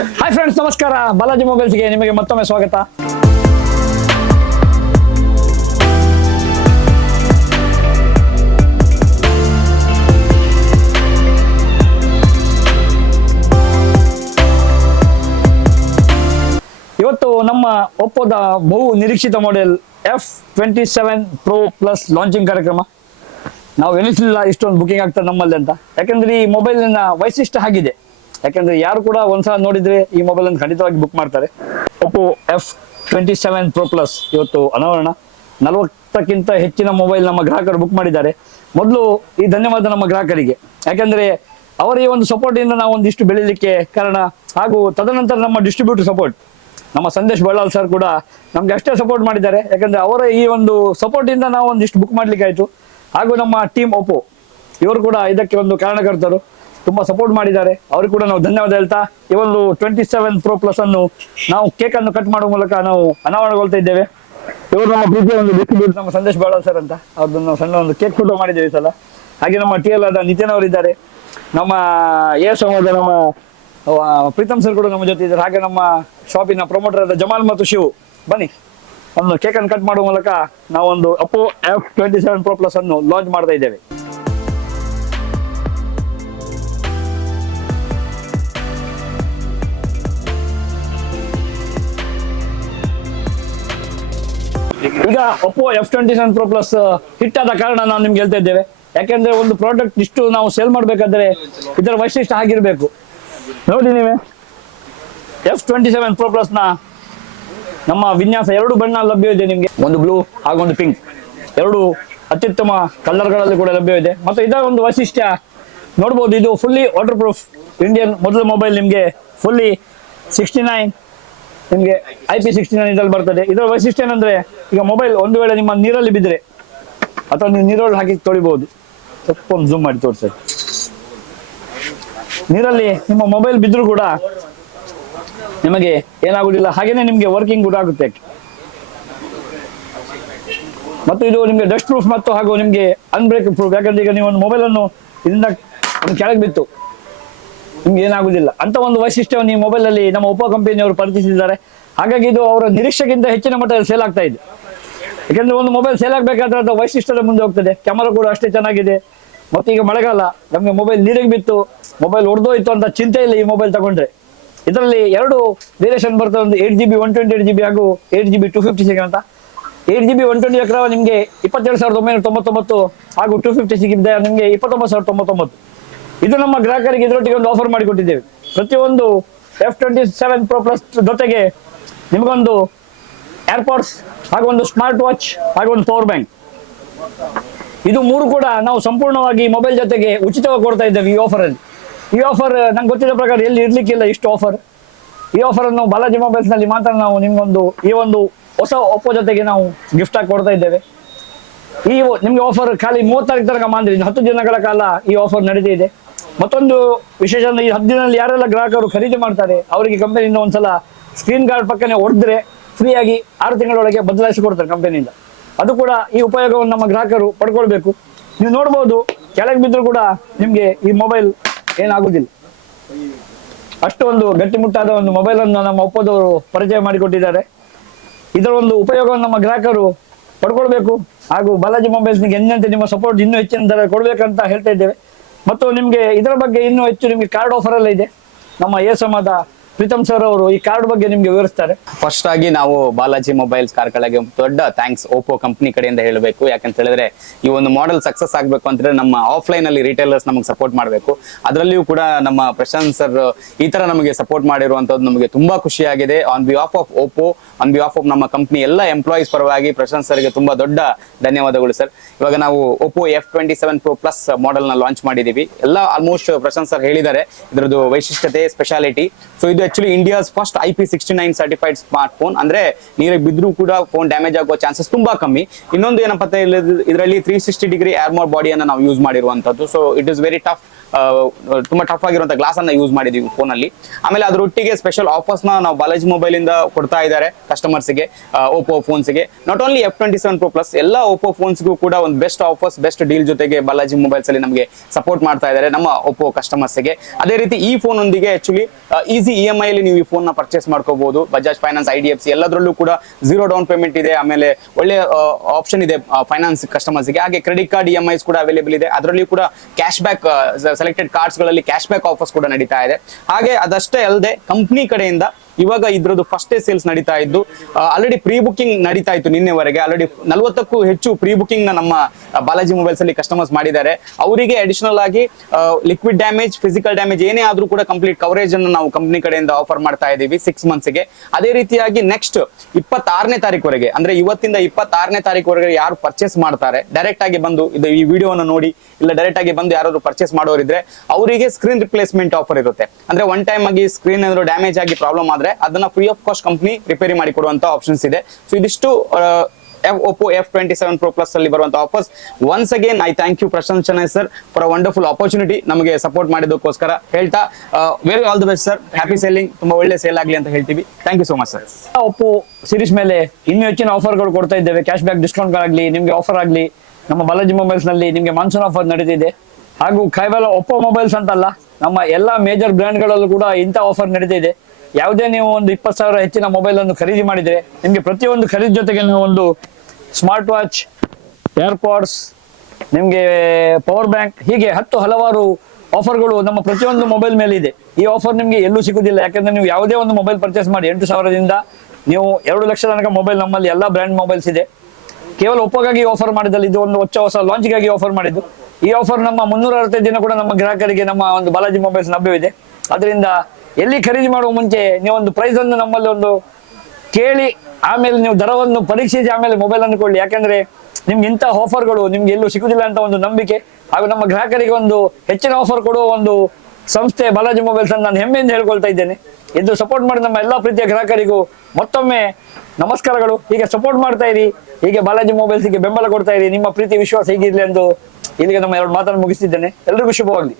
Hi friends ನಮಸ್ಕಾರ. ಬಾಲಾಜಿ ಮೊಬೈಲ್ಸ್ಗೆ ನಿಮಗೆ ಮತ್ತೊಮ್ಮೆ ಸ್ವಾಗತ. ಇವತ್ತು ನಮ್ಮ ಒಪ್ಪೋದ ಬಹು ನಿರೀಕ್ಷಿತ model F twenty seven pro plus launching ಕಾರ್ಯಕ್ರಮ. ನಾವು ಎನಿಸಲಿಲ್ಲ ಇಷ್ಟೊಂದು ಬುಕಿಂಗ್ ಆಗ್ತದೆ ನಮ್ಮಲ್ಲಿ ಅಂತ. ಯಾಕಂದ್ರೆ ಈ ಮೊಬೈಲ್ನ ವೈಶಿಷ್ಟ್ಯ ಆಗಿದೆ. ಯಾಕಂದ್ರೆ ಯಾರು ಕೂಡ ಒಂದ್ಸಲ ನೋಡಿದ್ರೆ ಈ ಮೊಬೈಲ್ ಅನ್ನು ಖಂಡಿತವಾಗಿ ಬುಕ್ ಮಾಡ್ತಾರೆ. Oppo F twenty seven pro plus ಇವತ್ತು ಅನಾವರಣ. ನಲವತ್ತಕ್ಕಿಂತ ಹೆಚ್ಚಿನ ಮೊಬೈಲ್ ನಮ್ಮ ಗ್ರಾಹಕರು ಬುಕ್ ಮಾಡಿದ್ದಾರೆ. ಮೊದಲು ಈ ಧನ್ಯವಾದ ನಮ್ಮ ಗ್ರಾಹಕರಿಗೆ. ಯಾಕಂದ್ರೆ ಅವರ ಈ ಒಂದು ಸಪೋರ್ಟ್ ಇಂದ ನಾವು ಒಂದಿಷ್ಟು ಬೆಳಿಲಿಕ್ಕೆ ಕಾರಣ. ಹಾಗೂ ತದನಂತರ ನಮ್ಮ ಡಿಸ್ಟ್ರಿಬ್ಯೂಟರ್ ಸಪೋರ್ಟ್ ನಮ್ಮ ಸಂದೇಶ್ ಬಳ್ಳಾಲ್ ಸರ್ ಕೂಡ ನಮ್ಗೆ ಅಷ್ಟೇ ಸಪೋರ್ಟ್ ಮಾಡಿದ್ದಾರೆ. ಯಾಕಂದ್ರೆ ಅವರ ಈ ಒಂದು ಸಪೋರ್ಟ್ ಇಂದ ನಾವು ಒಂದಿಷ್ಟು ಬುಕ್ ಮಾಡ್ಲಿಕ್ಕೆ ಆಯ್ತು. ಹಾಗೂ ನಮ್ಮ ಟೀಮ್ ಒಪ್ಪೋ ಇವರು ಕೂಡ ಇದಕ್ಕೆ ಒಂದು ಕಾರಣಕರ್ತರು. ತುಂಬಾ ಸಪೋರ್ಟ್ ಮಾಡಿದ್ದಾರೆ. ಅವ್ರಿಗೆ ಕೂಡ ನಾವು ಧನ್ಯವಾದ ಹೇಳ್ತಾ ಒಂದು ಟ್ವೆಂಟಿ ಸೆವೆನ್ ಪ್ರೋ ಪ್ಲಸ್ ಅನ್ನು ನಾವು ಕೇಕ್ ಅನ್ನು ಕಟ್ ಮಾಡುವ ಮೂಲಕ ನಾವು ಅನಾವರಣಗೊಳ್ತಾ ಇದ್ದೇವೆ. ಇವರು ನಮ್ಮ ಪ್ರೀತಿಯ ಒಂದು ಬಿಟ್ಟು ನಮ್ಮ ಸಂದೇಶ್ ಬಾಳ ಸರ್ ಅಂತ, ಅವ್ರದ್ದು ನಾವು ಸಣ್ಣ ಒಂದು ಕೇಕ್ ಫೋಟೋ ಮಾಡಿದ್ದೇವೆ ಈ ಸಲ. ಹಾಗೆ ನಮ್ಮ ಟಿ ಎಲ್ ಆದ ನಿತಿನ್ ಅವರಿದ್ದಾರೆ. ನಮ್ಮ ಎ ಸಮಾಜ ನಮ್ಮ ಪ್ರೀತಮ್ ಸರ್ ಕೂಡ ನಮ್ಮ ಜೊತೆ ಇದ್ದಾರೆ. ಹಾಗೆ ನಮ್ಮ ಶಾಪಿನ ಪ್ರಮೋಟರ್ ಆದ ಜಮಾಲ್ ಮತ್ತು ಶಿವು. ಬನ್ನಿ, ಒಂದು ಕೇಕ್ ಅನ್ನು ಕಟ್ ಮಾಡುವ ಮೂಲಕ ನಾವೊಂದು Oppo F twenty seven pro plus ಅನ್ನು ಲಾಂಚ್ ಮಾಡ್ತಾ ಇದ್ದೇವೆ. ಈಗ Oppo F twenty seven pro plus hit ಆದ ಕಾರಣ ನಾವು ನಿಮ್ಗೆ ಹೇಳ್ತಾ ಇದ್ದೇವೆ. ಯಾಕೆಂದ್ರೆ ಒಂದು ಪ್ರಾಡಕ್ಟ್ ಇಷ್ಟು ನಾವು ಸೇಲ್ ಮಾಡ್ಬೇಕಾದ್ರೆ ಇದರ ವೈಶಿಷ್ಟ್ಯ ಆಗಿರ್ಬೇಕು ನೋಡಿ ನೀವೇ. ಎಫ್ ಟ್ವೆಂಟಿ ಸೆವೆನ್ ಪ್ರೋ ಪ್ಲಸ್ನ ನಮ್ಮ ವಿನ್ಯಾಸ ಎರಡು ಬಣ್ಣ ಲಭ್ಯವಿದೆ ನಿಮಗೆ. ಒಂದು ಬ್ಲೂ ಹಾಗೂ ಒಂದು ಪಿಂಕ್ ಎರಡು ಅತ್ಯುತ್ತಮ ಕಲರ್ಗಳಲ್ಲಿ ಕೂಡ ಲಭ್ಯವಿದೆ ಮತ್ತು ಇದರ ಒಂದು ವೈಶಿಷ್ಟ್ಯ ನೋಡ್ಬೋದು, ಇದು ಫುಲ್ಲಿ ವಾಟರ್ ಪ್ರೂಫ್ ಇಂಡಿಯನ್ ಮೊದಲ ಮೊಬೈಲ್ ನಿಮಗೆ ಫುಲ್ಲಿ ಸಿಕ್ಸ್ಟಿ ನೈನ್ ನಿಮಗೆ ಐ ಪಿ ಸಿಕ್ಸ್ಟಿ ನೈನ್ ಇದ್ರಲ್ಲಿ ಬರ್ತದೆ. ಇದರ ವೈಶಿಷ್ಟ್ಯ ಏನಂದ್ರೆ, ಈಗ ಮೊಬೈಲ್ ಒಂದು ವೇಳೆ ನಿಮ್ಮ ನೀರಲ್ಲಿ ಬಿದ್ದರೆ ಅಥವಾ ನೀವು ನೀರೊಳಗೆ ಹಾಕಿ ತೊಳಿಬಹುದು. ಸ್ವಲ್ಪ ಒಂದು ಜೂಮ್ ಮಾಡಿ ತೋರಿಸಿ. ನೀರಲ್ಲಿ ನಿಮ್ಮ ಮೊಬೈಲ್ ಬಿದ್ದರೂ ಕೂಡ ನಿಮಗೆ ಏನಾಗುದಿಲ್ಲ. ಹಾಗೇನೆ ನಿಮಗೆ ವರ್ಕಿಂಗ್ ಕೂಡ ಆಗುತ್ತೆ ಮತ್ತು ಇದು ನಿಮಗೆ ಡಸ್ಟ್ ಪ್ರೂಫ್ ಮತ್ತು ಹಾಗೂ ನಿಮಗೆ ಅನ್ಬ್ರೇಕ್ ಪ್ರೂಫ್ ಯಾಕಂದ್ರೆ ಈಗ ನೀವು ಒಂದು ಮೊಬೈಲ್ ಅನ್ನು ಇದರಿಂದ ಕೆಳಗೆ ಬಿತ್ತು. ನಿಮ್ಗೆ ಏನಾಗುದಿಲ್ಲ. ಅಂತ ಒಂದು ವೈಶಿಷ್ಟ್ಯವನ್ನು ಈ ಮೊಬೈಲ್ ಅಲ್ಲಿ ನಮ್ಮ ಉಪ ಕಂಪನಿಯವರು ಪರಿಚಯಿಸಿದ್ದಾರೆ ಹಾಗಾಗಿ ಇದು ಅವರ ನಿರೀಕ್ಷೆಗಿಂತ ಹೆಚ್ಚಿನ ಮಟ್ಟದಲ್ಲಿ ಸೇಲ್ ಆಗ್ತಾ ಇದೆ. ಯಾಕಂದ್ರೆ ಒಂದು ಮೊಬೈಲ್ ಸೇಲ್ ಆಗಬೇಕಾದ್ರೆ ಅದು ವೈಶಿಷ್ಟ್ಯದ ಮುಂದೆ ಹೋಗ್ತದೆ. ಕ್ಯಾಮರಾ ಕೂಡ ಅಷ್ಟೇ ಚೆನ್ನಾಗಿದೆ. ಮತ್ತೆ ಈಗ ಮಳೆಗಾಲ, ನಮಗೆ ಮೊಬೈಲ್ ನೀರಿಗೆ ಬಿತ್ತು. ಮೊಬೈಲ್ ಒಡೆದೋಯ್ತು ಅಂತ ಚಿಂತೆ ಇಲ್ಲ ಈ ಮೊಬೈಲ್ ತಗೊಂಡ್ರೆ. ಇದರಲ್ಲಿ ಎರಡು ವೇರಿಯೇಷನ್ ಬರ್ತದೆ. ಒಂದು eight G B one twenty eight G B ಹಾಗೂ eight G B two fifty six ಅಂತ. Eight G B one twenty ಎಕ್ರ ನಿಮಗೆ ಇಪ್ಪತ್ತೇಳು ಸಾವಿರದ ಒಂಬೈನೂರ ತೊಂಬತ್ತೊಂಬತ್ತು ಹಾಗೂ ಟು ಫಿಫ್ಟಿ ಸಿಕ್ಕಿದ್ದೆ ನಿಮಗೆ ಇಪ್ಪತ್ತೊಂಬತ್ತು ಸಾವಿರದ ತೊಂಬತ್ತೊಂಬತ್ತು. ಇದು ನಮ್ಮ ಗ್ರಾಹಕರಿಗೆ ಇದರೊಟ್ಟಿಗೆ ಒಂದು ಆಫರ್ ಮಾಡಿಕೊಟ್ಟಿದ್ದೇವೆ. ಪ್ರತಿಯೊಂದು F twenty seven pro plus ಜೊತೆಗೆ ನಿಮಗೊಂದು ಏರ್ಪಾಡ್ಸ್ ಹಾಗೂ ಒಂದು ಸ್ಮಾರ್ಟ್ ವಾಚ್ ಹಾಗೂ ಒಂದು ಪವರ್ ಬ್ಯಾಂಕ್ ಇದು ಮೂರು ಕೂಡ ನಾವು ಸಂಪೂರ್ಣವಾಗಿ ಮೊಬೈಲ್ ಜೊತೆಗೆ ಉಚಿತವಾಗಿ ಕೊಡ್ತಾ ಇದ್ದೇವೆ ಈ ಆಫರ್ ಅಲ್ಲಿ. ಈ ಆಫರ್ ನಂಗೆ ಗೊತ್ತಿದ್ದ ಪ್ರಕಾರ ಎಲ್ಲಿ ಇರ್ಲಿಕ್ಕಿಲ್ಲ ಇಷ್ಟು ಆಫರ್ ಈ ಆಫರ್ ಅನ್ನು ಬಾಲಾಜಿ ಮೊಬೈಲ್ಸ್ನಲ್ಲಿ ಮಾತ್ರ ನಾವು ನಿಮ್ಗೊಂದು, ಈ ಒಂದು ಹೊಸ ಒಪ್ಪೋ ಜೊತೆಗೆ ನಾವು ಗಿಫ್ಟ್ ಆಗಿ ಕೊಡ್ತಾ ಇದ್ದೇವೆ. ಈ ನಿಮ್ಗೆ ಆಫರ್ ಖಾಲಿ ಮೂವತ್ತಾರೀಕು ತನಕ ಮಾಂದ್ರಿ ಹತ್ತು ದಿನಗಳ ಕಾಲ ಈ ಆಫರ್ ನಡೀತಿದೆ ಮತ್ತೊಂದು ವಿಶೇಷ ಅಂದ್ರೆ ಈ ಹದ್ದಿನಲ್ಲಿ ಯಾರೆಲ್ಲ ಗ್ರಾಹಕರು ಖರೀದಿ ಮಾಡ್ತಾರೆ, ಅವರಿಗೆ ಕಂಪನಿಯಿಂದ ಒಂದ್ಸಲ ಸ್ಕ್ರೀನ್ ಗಾರ್ಡ್ ಪಕ್ಕನೆ ಹೊಡೆದ್ರೆ ಫ್ರೀ ಆಗಿ ಆರು ತಿಂಗಳೊಳಗೆ ಬದಲಾಯಿಸಿ ಕೊಡ್ತಾರೆ ಕಂಪನಿಯಿಂದ ಅದು ಕೂಡ ಈ ಉಪಯೋಗವನ್ನು ನಮ್ಮ ಗ್ರಾಹಕರು ಪಡ್ಕೊಳ್ಬೇಕು. ನೀವು ನೋಡ್ಬೋದು, ಕೆಳಗೆ ಬಿದ್ದರೂ ಕೂಡ ನಿಮ್ಗೆ ಈ ಮೊಬೈಲ್ ಏನಾಗುದಿಲ್ಲ. ಅಷ್ಟು ಒಂದು ಗಟ್ಟಿಮುಟ್ಟಾದ ಒಂದು ಮೊಬೈಲ್ ಅನ್ನು ನಮ್ಮ ಒಪ್ಪದವರು ಪರಿಚಯ ಮಾಡಿಕೊಟ್ಟಿದ್ದಾರೆ. ಇದರ ಒಂದು ಉಪಯೋಗವನ್ನು ನಮ್ಮ ಗ್ರಾಹಕರು ಪಡ್ಕೊಳ್ಬೇಕು. ಹಾಗೂ ಬಾಲಾಜಿ ಮೊಬೈಲ್ಸ್ ಎಂದಂತೆ ನಿಮ್ಮ ಸಪೋರ್ಟ್ ಇನ್ನೂ ಹೆಚ್ಚಿನ ದರ ಕೊಡ್ಬೇಕಂತ ಹೇಳ್ತಾ ಇದ್ದೇವೆ. ಮತ್ತು ನಿಮಗೆ ಇದರ ಬಗ್ಗೆ ಇನ್ನೂ ಹೆಚ್ಚು ನಿಮಗೆ ಕಾರ್ಡ್ ಆಫರ್ ಎಲ್ಲ ಇದೆ. ನಮ್ಮ ಎ ಸಮಾದ ಪ್ರೀತಮ್ ಸರ್ ಅವರು ಈ ಕಾರ್ಡ್ ಬಗ್ಗೆ ನಿಮ್ಗೆ ವಿವರಿಸ್ತಾರೆ. ಫಸ್ಟ್ ಆಗಿ ನಾವು ಬಾಲಾಜಿ ಮೊಬೈಲ್ಸ್ ಕಾರ್ಗಳಿಗೆ ದೊಡ್ಡ ಥ್ಯಾಂಕ್ಸ್ ಓಪೋ ಕಂಪ್ನಿ ಕಡೆಯಿಂದ ಹೇಳಬೇಕು. ಯಾಕಂತ ಹೇಳಿದ್ರೆ ಈ ಒಂದು ಮಾಡೆಲ್ ಸಕ್ಸಸ್ ಆಗಬೇಕು ಅಂತಂದ್ರೆ ನಮ್ಮ ಆಫ್ಲೈನ್ ಅಲ್ಲಿ ರಿಟೇಲರ್ಸ್ ನಮಗೆ ಸಪೋರ್ಟ್ ಮಾಡಬೇಕು. ಅದರಲ್ಲಿಯೂ ಕೂಡ ನಮ್ಮ ಪ್ರಶಾಂತ್ ಸರ್ ಈ ತರ ನಮಗೆ ಸಪೋರ್ಟ್ ಮಾಡಿರುವಂತದ್ದು ನಮಗೆ ತುಂಬಾ ಖುಷಿಯಾಗಿದೆ on behalf of Oppo on behalf of ನಮ್ಮ ಕಂಪ್ನಿ ಎಲ್ಲ ಎಂಪ್ಲಾಯೀಸ್ ಪರವಾಗಿ ಪ್ರಶಾಂತ್ ಸರ್ಗೆ ತುಂಬಾ ದೊಡ್ಡ ಧನ್ಯವಾದಗಳು ಸರ್ ಇವಾಗ ನಾವು Oppo F twenty seven pro plus ಮಾಡೆಲ್ನ launch ಮಾಡಿದೀವಿ ಎಲ್ಲ ಆಲ್ಮೋಸ್ಟ್ ಪ್ರಶಾಂತ್ ಸರ್ ಹೇಳಿದ್ದಾರೆ. ಇದರದ್ದು ವೈಶಿಷ್ಟ್ಯತೆ ಸ್ಪೆಷಾಲಿಟಿ ಸೊ ಇದು actually India's first I P sixty nine certified smartphone ಅಂದ್ರೆ ನೀರಿಗೆ ಬಿದ್ದರೂ ಕೂಡ ಫೋನ್ ಡ್ಯಾಮೇಜ್ ಆಗೋ ಚಾನ್ಸಸ್ ತುಂಬಾ ಕಮ್ಮಿ. ಇನ್ನೊಂದು ಏನಪ್ಪ ಇದರಲ್ಲಿ ತ್ರೀ ಸಿಕ್ಸ್ಟಿ ಡಿಗ್ರಿ ಏರ್ಮೋರ್ ಬಾಡಿಯನ್ನು ನಾವು ಯೂಸ್ ಮಾಡಿರುವಂತದ್ದು so it is very tough ತುಂಬಾ ಟಫ್ ಆಗಿರುವಂತ ಗ್ಲಾಸ್ ಅನ್ನ ಯೂಸ್ ಮಾಡಿದೀವಿ ಫೋನ್ ಅಲ್ಲಿ. ಆಮೇಲೆ ಅದರೊಟ್ಟಿಗೆ ಸ್ಪೆಷಲ್ ಆಫರ್ಸ್ನ ನಾವು ಬಾಲಾಜಿ ಮೊಬೈಲ್ ಇಂದ ಕೊಡ್ತಾ ಇದ್ದಾರೆ ಕಸ್ಟಮರ್ಸ್ಗೆ Oppo ಫೋನ್ಸ್ಗೆ. Not only F twenty seven pro plus ಎಲ್ಲ ಓಪೋ ಫೋನ್ಸ್ಗೂ ಕೂಡ ಒಂದು ಬೆಸ್ಟ್ ಆಫರ್ಸ್ ಬೆಸ್ಟ್ ಡೀಲ್ ಜೊತೆಗೆ ಬಾಲಾಜಿ ಮೊಬೈಲ್ಸ್ ಅಲ್ಲಿ ನಮಗೆ ಸಪೋರ್ಟ್ ಮಾಡ್ತಾ ಇದ್ದಾರೆ ನಮ್ಮ ಓಪೋ ಕಸ್ಟಮರ್ಸ್ಗೆ. ಅದೇ ರೀತಿ ಈ ಫೋನ್ ಒಂದಿಗೆ ಆಕ್ಚುಲಿ ಈಸಿ ಇ ಎಂ ಅಲ್ಲಿ ನೀವು ಈ ಫೋನ್ನ ಪರ್ಚೇಸ್ ಮಾಡ್ಕೋಬಹುದು Bajaj Finance I D F C ಎಲ್ಲದರಲ್ಲೂ ಕೂಡ ಜೀರೋ ಡೌನ್ ಪೇಮೆಂಟ್ ಇದೆ. ಆಮೇಲೆ ಒಳ್ಳೆ ಆಪ್ಷನ್ ಇದೆ ಫೈನಾನ್ಸ್ ಕಸ್ಟಮರ್ಸ್ಗೆ. ಹಾಗೆ credit card E M Is ಕೂಡ ಅವೈಲೇಬಲ್ ಇದೆ. ಅದರಲ್ಲಿ ಕೂಡ ಕ್ಯಾಶ್ ಬ್ಯಾಕ್ ಸೆಲೆಕ್ಟೆಡ್ ಕಾರ್ಡ್ಸ್ಗಳಲ್ಲಿ ಕ್ಯಾಶ್ ಬ್ಯಾಕ್ ಆಫರ್ಸ್ ಕೂಡ ನಡೀತಾ ಇದೆ. ಹಾಗೆ ಅದಷ್ಟೇ ಅಲ್ಲದೆ ಕಂಪ್ನಿ ಕಡೆಯಿಂದ ಇವಾಗ ಇದ್ರದ್ದು ಫಸ್ಟ್ ಡೇ ಸೇಲ್ಸ್ ನಡೀತಾ ಇದ್ದು ಆಲ್ರೆಡಿ ಪ್ರೀ ಬುಕಿಂಗ್ ನಡೀತಾ ಇತ್ತು ನಿನ್ನೆವರೆಗೆ. ಆಲ್ರೆಡಿ ನಲವತ್ತಕ್ಕೂ ಹೆಚ್ಚು ಪ್ರೀ ಬುಕಿಂಗ್ನ ನಮ್ಮ ಬಾಲಾಜಿ ಮೊಬೈಲ್ಸ್ ಅಲ್ಲಿ ಕಸ್ಟಮರ್ಸ್ ಮಾಡಿದ್ದಾರೆ. ಅವರಿಗೆ ಅಡಿಷನಲ್ ಆಗಿ ಲಿಕ್ವಿಡ್ ಡ್ಯಾಮೇಜ್ ಫಿಸಿಕಲ್ ಡ್ಯಾಮೇಜ್ ಏನೇ ಆದ್ರೂ ಕೂಡ ಕಂಪ್ಲೀಟ್ ಕವರೇಜ್ ಅನ್ನು ನಾವು ಕಂಪ್ನಿ ಕಡೆಯಿಂದ ಆಫರ್ ಮಾಡ್ತಾ ಇದ್ದೀವಿ ಸಿಕ್ಸ್ ಮಂತ್ಸ್ಗೆ. ಅದೇ ರೀತಿಯಾಗಿ ನೆಕ್ಸ್ಟ್ ಇಪ್ಪತ್ತಾರನೇ ತಾರೀಕುವರೆಗೆ, ಅಂದ್ರೆ ಇವತ್ತಿಂದ ಇಪ್ಪತ್ತಾರನೇ ತಾರೀಕುವರೆಗೆ ಯಾರು ಪರ್ಚೇಸ್ ಮಾಡ್ತಾರೆ ಡೈರೆಕ್ಟ್ ಆಗಿ ಬಂದು ಇದು ಈ ವಿಡಿಯೋನ ನೋಡಿ, ಇಲ್ಲ ಡೈರೆಕ್ಟ್ ಆಗಿ ಬಂದು ಯಾರಾದ್ರೂ ಪರ್ಚೇಸ್ ಮಾಡೋರಿದ್ರೆ, ಅವರಿಗೆ ಸ್ಕ್ರೀನ್ ರಿಪ್ಲೇಸ್ಮೆಂಟ್ ಆಫರ್ ಇರುತ್ತೆ. ಅಂದ್ರೆ ಒನ್ ಟೈಮ್ ಆಗಿ ಸ್ಕ್ರೀನ್ ಏನಾದ್ರು ಡ್ಯಾಮೇಜ್ ಆಗಿ ಪ್ರಾಬ್ಲಮ್ ಆದ್ರೆ ಅದನ್ನ free of cost company repair ಮಾಡಿ ಕೊಡುವಂತ ಆಪ್ಷನ್ಸ್ ಇದೆ. ಸೊ ಇದಿಷ್ಟು Oppo F twenty seven pro plus ಅಲ್ಲಿ ಬರುವಂತ offers once again I thank you Prashanth Chennai sir for wonderful opportunity ನಮಗೆ ಸಪೋರ್ಟ್ ಮಾಡಿದಕ್ಕೋಸ್ಕರ ಹೇಳ್ತಾ very all the best sir happy selling ತುಂಬಾ ಒಳ್ಳೆ ಸೇಲ್ ಆಗಲಿ ಅಂತ ಹೇಳ್ತೀವಿ. Thank you so much sir Oppo series ಮೇಲೆ ಇನ್ನೂ ಹೆಚ್ಚಿನ ಆಫರ್ಗಳು ಕೊಡ್ತಾ ಇದ್ದೇವೆ. ಕ್ಯಾಶ್ ಬ್ಯಾಕ್ ಡಿಸ್ಕೌಂಟ್ ಆಗಲಿ ನಿಮಗೆ ಆಫರ್ ಆಗಲಿ, ನಮ್ಮ ಬಾಲಾಜಿ ಮೊಬೈಲ್ಸ್ನಲ್ಲಿ ನಿಮಗೆ ಮಾನ್ಸೂನ್ ಆಫರ್ ನಡೆದಿದೆ ಹಾಗೂ ಕೇವಲ ಒಪ್ಪೋ ಮೊಬೈಲ್ಸ್ ಅಂತಲ್ಲ, ನಮ್ಮ ಎಲ್ಲ ಮೇಜರ್ ಬ್ರ್ಯಾಂಡ್ಗಳಲ್ಲೂ ಕೂಡ ಇಂಥ ಆಫರ್ ನಡೀತಿದೆ. ಯಾವುದೇ ನೀವು ಒಂದು ಇಪ್ಪತ್ತು ಸಾವಿರ ಹೆಚ್ಚಿನ ಮೊಬೈಲ್ ಅನ್ನು ಖರೀದಿ ಮಾಡಿದ್ರೆ, ನಿಮಗೆ ಪ್ರತಿಯೊಂದು ಖರೀದಿ ಜೊತೆಗೆ ನೀವು ಒಂದು ಸ್ಮಾರ್ಟ್ ವಾಚ್ ಏರ್ಪಾಡ್ಸ್ ನಿಮಗೆ ಪವರ್ ಬ್ಯಾಂಕ್ ಹೀಗೆ ಹತ್ತು ಹಲವಾರು ಆಫರ್ಗಳು ನಮ್ಮ ಪ್ರತಿಯೊಂದು ಮೊಬೈಲ್ ಮೇಲೆ ಇದೆ. ಈ ಆಫರ್ ನಿಮಗೆ ಎಲ್ಲೂ ಸಿಗುದಿಲ್ಲ. ಯಾಕಂದ್ರೆ ನೀವು ಯಾವುದೇ ಒಂದು ಮೊಬೈಲ್ ಪರ್ಚೇಸ್ ಮಾಡಿ ಎಂಟು ಸಾವಿರದಿಂದ ನೀವು ಎರಡು ಲಕ್ಷ ತನಕ ಮೊಬೈಲ್ ನಮ್ಮಲ್ಲಿ ಎಲ್ಲ ಬ್ರ್ಯಾಂಡ್ ಮೊಬೈಲ್ಸ್ ಇದೆ. ಕೇವಲ ಒಪ್ಪೋಗಾಗಿ ಆಫರ್ ಮಾಡಿದಲ್ಲಿ ಇದು ಒಂದು ಹೊಚ್ಚ ಹೊಸ ಲಾಂಚ್ಗಾಗಿ ಆಫರ್ ಮಾಡಿದ್ದು. ಈ ಆಫರ್ ನಮ್ಮ ಮುನ್ನೂರ ಅರವತ್ತೈದು ದಿನ ಕೂಡ ನಮ್ಮ ಗ್ರಾಹಕರಿಗೆ ನಮ್ಮ ಒಂದು ಬಾಲಾಜಿ ಮೊಬೈಲ್ಸ್ ಲಭ್ಯವಿದೆ. ಅದರಿಂದ ಎಲ್ಲಿ ಖರೀದಿ ಮಾಡುವ ಮುಂಚೆ ನೀವು ಒಂದು ಪ್ರೈಸ್ ಅನ್ನು ನಮ್ಮಲ್ಲಿ ಒಂದು ಕೇಳಿ, ಆಮೇಲೆ ನೀವು ದರವನ್ನು ಪರೀಕ್ಷಿಸಿ, ಆಮೇಲೆ ಮೊಬೈಲ್ ಕೊಡಿ ಯಾಕಂದ್ರೆ ನಿಮ್ಗೆ ಇಂಥ ಆಫರ್ಗಳು ನಿಮ್ಗೆ ಎಲ್ಲೂ ಸಿಗುದಿಲ್ಲ ಅಂತ ಒಂದು ನಂಬಿಕೆ. ಹಾಗೂ ನಮ್ಮ ಗ್ರಾಹಕರಿಗೆ ಒಂದು ಹೆಚ್ಚಿನ ಆಫರ್ ಕೊಡುವ ಒಂದು ಸಂಸ್ಥೆ ಬಾಲಾಜಿ ಮೊಬೈಲ್ಸ್ ಅನ್ನು ನಾನು ಹೆಮ್ಮೆಯಿಂದ ಹೇಳ್ಕೊಳ್ತಾ ಇದ್ದೇನೆ. ಇದು ಸಪೋರ್ಟ್ ಮಾಡಿ ನಮ್ಮ ಎಲ್ಲ ಪ್ರೀತಿಯ ಗ್ರಾಹಕರಿಗೂ ಮತ್ತೊಮ್ಮೆ ನಮಸ್ಕಾರಗಳು. ಹೀಗೆ ಸಪೋರ್ಟ್ ಮಾಡ್ತಾ ಇರಿ. ಹೀಗೆ ಬಾಲಾಜಿ ಮೊಬೈಲ್ಸ್ಗೆ ಬೆಂಬಲ ಕೊಡ್ತಾ ಇರಿ. ನಿಮ್ಮ ಪ್ರೀತಿ, ವಿಶ್ವಾಸ ಹೀಗಿರ್ಲಿ ಎಂದು ಇಲ್ಲಿಗೆ ನಮ್ಮ ಎರಡು ಮಾತನ್ನು ಮುಗಿಸ್ತಿದ್ದೇನೆ. ಎಲ್ರಿಗೂ ಶುಭವಾಗಲಿ.